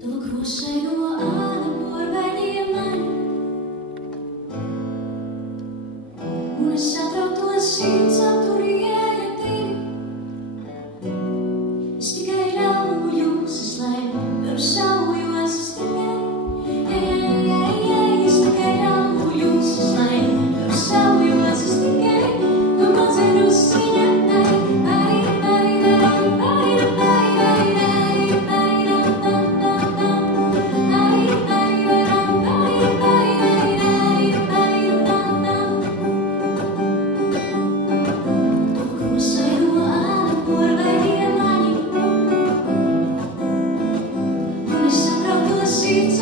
To krošējo ādu porveidīja mani, un es satrautos sirds apturīja divi. Es tikai ļaujos, es lai garu šaujos, es tikai ļaujos, es lai garu šaujos, es tikai no maziņu siņai. It's